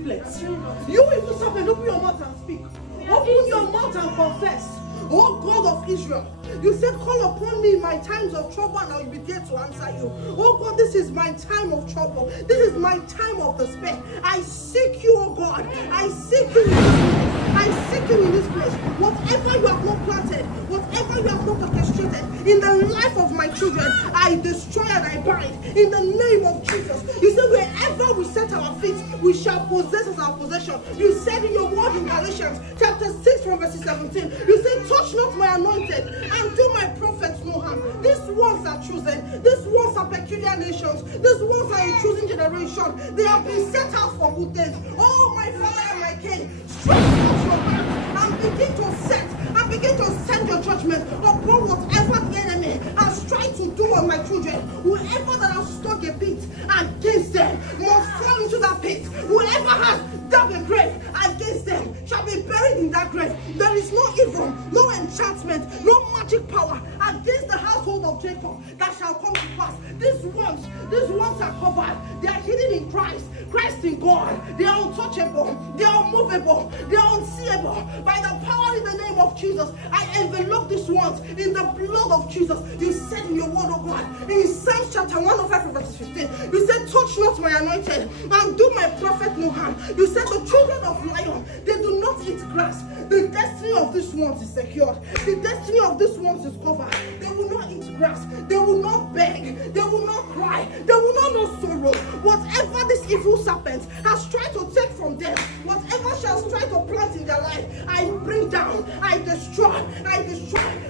triplets. You evil serpent, open your mouth and speak. Open your mouth and confess. Oh God of Israel, you said, call upon me in my times of trouble and I will be there to answer you. Oh God, this is my time of trouble. This is my time of despair. I seek you, oh God. I seek you in this place. I seek you in this place. Whatever you have not planted, whatever you have not orchestrated in the life of my children, I destroy and I bind in the name of Jesus. You said, wherever we set our feet, we shall possess as our possession. You said in your word in Galatians chapter 6 from verse 17, you said, touch not my anointed and do my prophets no harm. These ones are chosen. These ones are peculiar nations. These ones are a chosen generation. They have been set out for good things. Oh, my Father and my King, stretch out your hand and begin to set and begin to send your judgment upon whatever the enemy has tried to do on my children. Whoever that has stuck a pit against them must fall into that pit. Whoever has dug a grave against them shall be buried in that grave. There is no evil, no enchantment, no magic power against the household of Jacob that shall come to pass. These ones are covered. They are hidden in Christ. Christ in God. They are untouchable. They are unmovable. They are unseeable. By the power in the name of Jesus, I envelop these ones in the blood of Jesus. You said in your word, oh God, in Psalms chapter 105 verse 15, you said, touch not my anointed and do my prophet no harm. You said the children of lion, they do not eat grass. The destiny of these ones is secured. The destiny of these ones is covered. They will not eat grass. They will not beg. They will not cry. They will not know sorrow. Whatever this evil serpent has tried to take from them, whatever she has tried to plant in their life, I bring down, I destroy.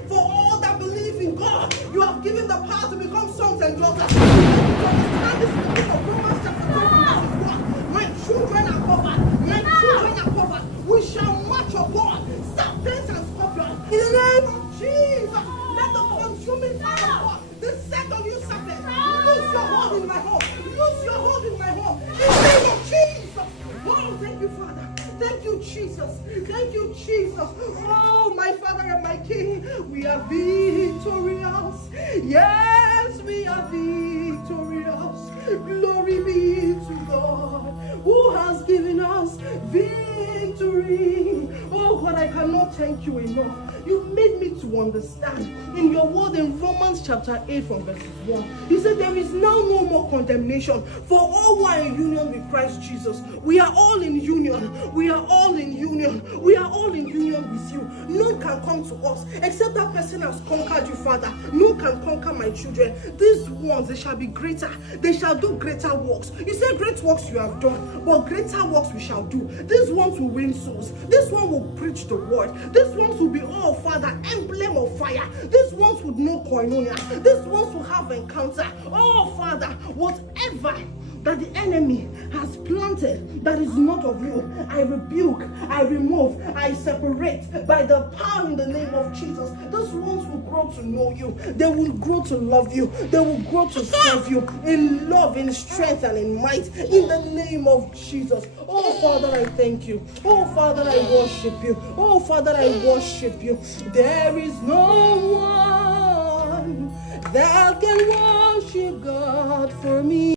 For all that believe in God, you have given the power to become sons and daughters. You understand this in the book of Romans chapter 12 verse 1. My children are covered. My children are covered. We shall march upon serpents and scorpions. In the name of Jesus, let the consuming fire of God descend on you, serpent. Lose your hold in my home. Lose your hold in my home. In the name of Jesus. Oh, thank you, Father. Thank you, Jesus. Thank you, Jesus. Oh, my Father and my King, we are victorious. Yes, we are victorious. Glory be to God, who has given us victory. Oh God, I cannot thank you enough. You made me to understand in your word in Romans chapter 8 from verse 1. You said there is now no more condemnation for all who are in union with Christ Jesus. We are all in union. We are all in union. We are all in union with you. None can come to us except that person has conquered you, Father. None can conquer my children. These ones, they shall be greater. They shall do greater works. You say great works you have done, but greater works we shall do. These ones will win souls. This one will preach the word. These ones will be, oh Father, emblem of fire. These ones would know koinonia. These ones will have encounter. Oh Father, whatever that the enemy has planted that is not of you, I rebuke, I remove, I separate by the power in the name of Jesus. Those ones will grow to know you. They will grow to love you. They will grow to serve you in love, in strength, and in might. In the name of Jesus. Oh Father, I thank you. Oh Father, I worship you. Oh Father, I worship you. There is no one that can worship God for me.